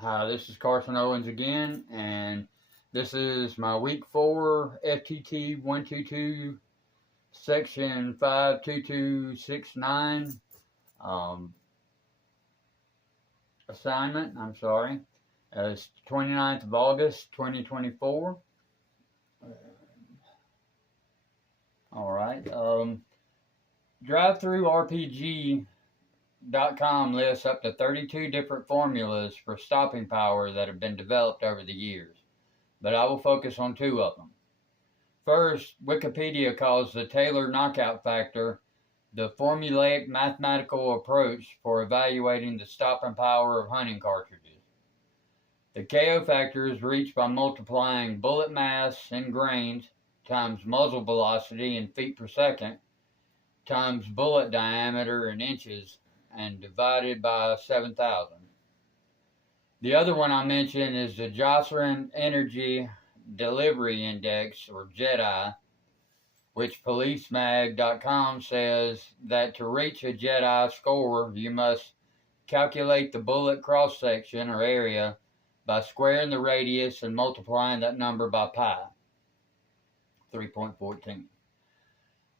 Hi, this is Carson Owens again, and this is my week 4 FTT 122 section 52269 um, assignment. I'm sorry. It's 29th of August 2024. All right. DriveThruRPG.com lists up to 32 different formulas for stopping power that have been developed over the years, but I will focus on 2 of them. First, Wikipedia calls the Taylor knockout factor the formulaic mathematical approach for evaluating the stopping power of hunting cartridges. The KO factor is reached by multiplying bullet mass in grains times muzzle velocity in feet per second times bullet diameter in inches and divided by 7,000. The other one I mentioned is the Jocelyn Energy Delivery Index, or JEDI, which policemag.com says that to reach a JEDI score, you must calculate the bullet cross-section or area by squaring the radius and multiplying that number by pi, 3.14.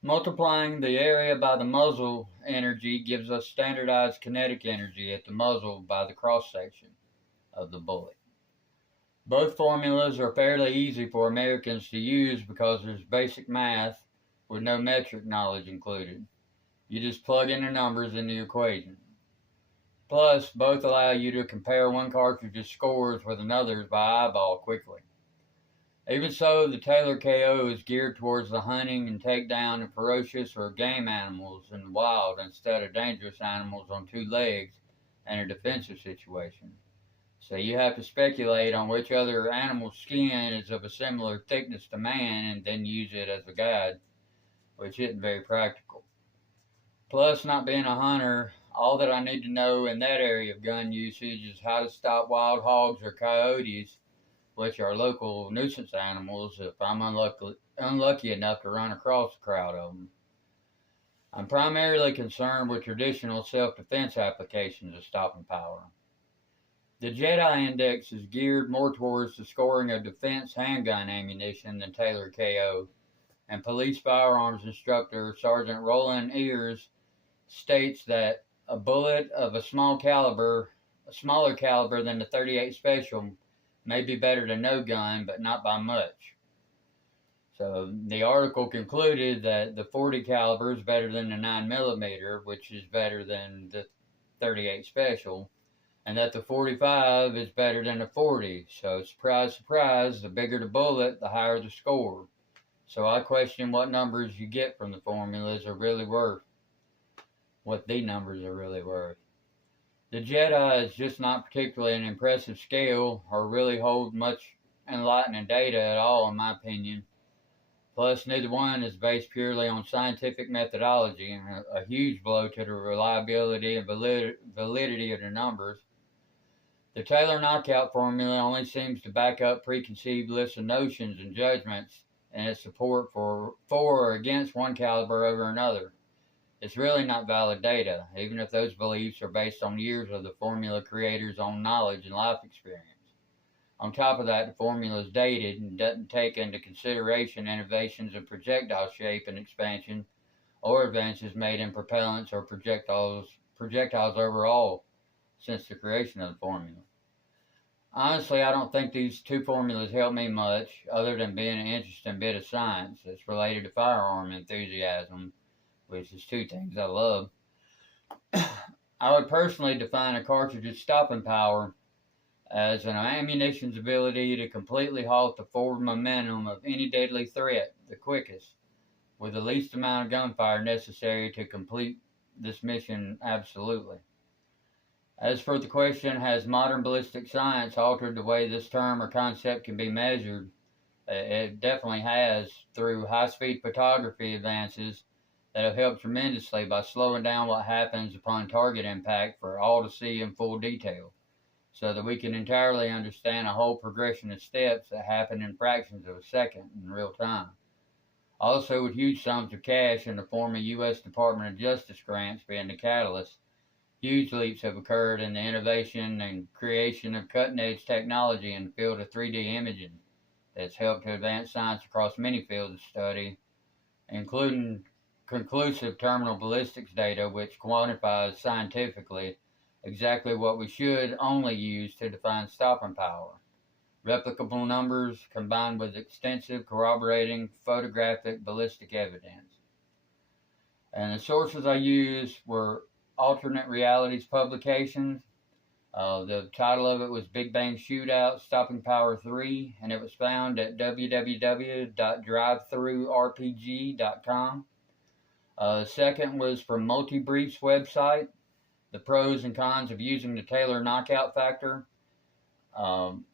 Multiplying the area by the muzzle energy gives us standardized kinetic energy at the muzzle by the cross-section of the bullet. Both formulas are fairly easy for Americans to use because there's basic math with no metric knowledge included. You just plug in the numbers in the equation. Plus, both allow you to compare one cartridge's scores with another's by eyeball quickly. Even so, the Taylor KO is geared towards the hunting and takedown of ferocious or game animals in the wild instead of dangerous animals on 2 legs in a defensive situation. So you have to speculate on which other animal's skin is of a similar thickness to man and then use it as a guide, which isn't very practical. Plus, not being a hunter, all that I need to know in that area of gun usage is how to stop wild hogs or coyotes, which are local nuisance animals, if I'm unlucky enough to run across a crowd of them. I'm primarily concerned with traditional self-defense applications of stopping power. The JEDI Index is geared more towards the scoring of defense handgun ammunition than Taylor KO, and police firearms instructor Sergeant Roland Ears states that a bullet of a smaller caliber than the .38 Special may be better than no gun, but not by much. So the article concluded that the .40 caliber is better than the 9mm, which is better than the .38 Special, and that the .45 is better than the .40. So surprise, surprise, the bigger the bullet, the higher the score. So I question what numbers you get from the formulas are really worth, what the numbers are really worth. The JEDI is just not particularly an impressive scale or really hold much enlightening data at all, in my opinion. Plus, neither one is based purely on scientific methodology, and a huge blow to the reliability and validity of the numbers. The Taylor knockout formula only seems to back up preconceived lists of notions and judgments and its support for or against one caliber over another. It's really not valid data, even if those beliefs are based on years of the formula creator's own knowledge and life experience. On top of that, the formula is dated and doesn't take into consideration innovations in projectile shape and expansion or advances made in propellants or projectiles overall since the creation of the formula. Honestly, I don't think these 2 formulas help me much, other than being an interesting bit of science that's related to firearm enthusiasm, which is 2 things I love. I would personally define a cartridge's stopping power as an ammunition's ability to completely halt the forward momentum of any deadly threat the quickest, with the least amount of gunfire necessary to complete this mission absolutely. As for the question, has modern ballistic science altered the way this term or concept can be measured? It definitely has, through high-speed photography advances that have helped tremendously by slowing down what happens upon target impact for all to see in full detail, so that we can entirely understand a whole progression of steps that happen in fractions of a second in real time. Also, with huge sums of cash in the form of U.S. Department of Justice grants being the catalyst, Huge leaps have occurred in the innovation and creation of cutting-edge technology in the field of 3D imaging that's helped to advance science across many fields of study, including conclusive terminal ballistics data, which quantifies scientifically exactly what we should only use to define stopping power. Replicable numbers combined with extensive corroborating photographic ballistic evidence. And the sources I used were Alternate Realities publications. The title of it was Big Bang Shootout, Stopping Power 3, and it was found at www.drivethrough.rpg.com. The second was from Multibrief's website, The Pros and Cons of Using the Taylor Knockout Factor.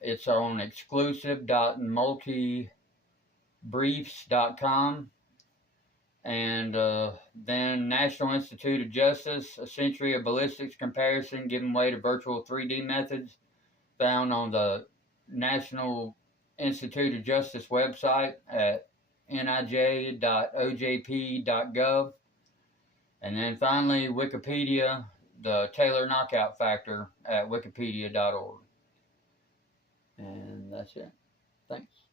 It's on exclusive.multibriefs.com. And then National Institute of Justice, A Century of Ballistics Comparison Giving Way to Virtual 3D Methods, found on the National Institute of Justice website at nij.ojp.gov. And then finally, Wikipedia, the Taylor Knockout Factor at wikipedia.org. And that's it. Thanks.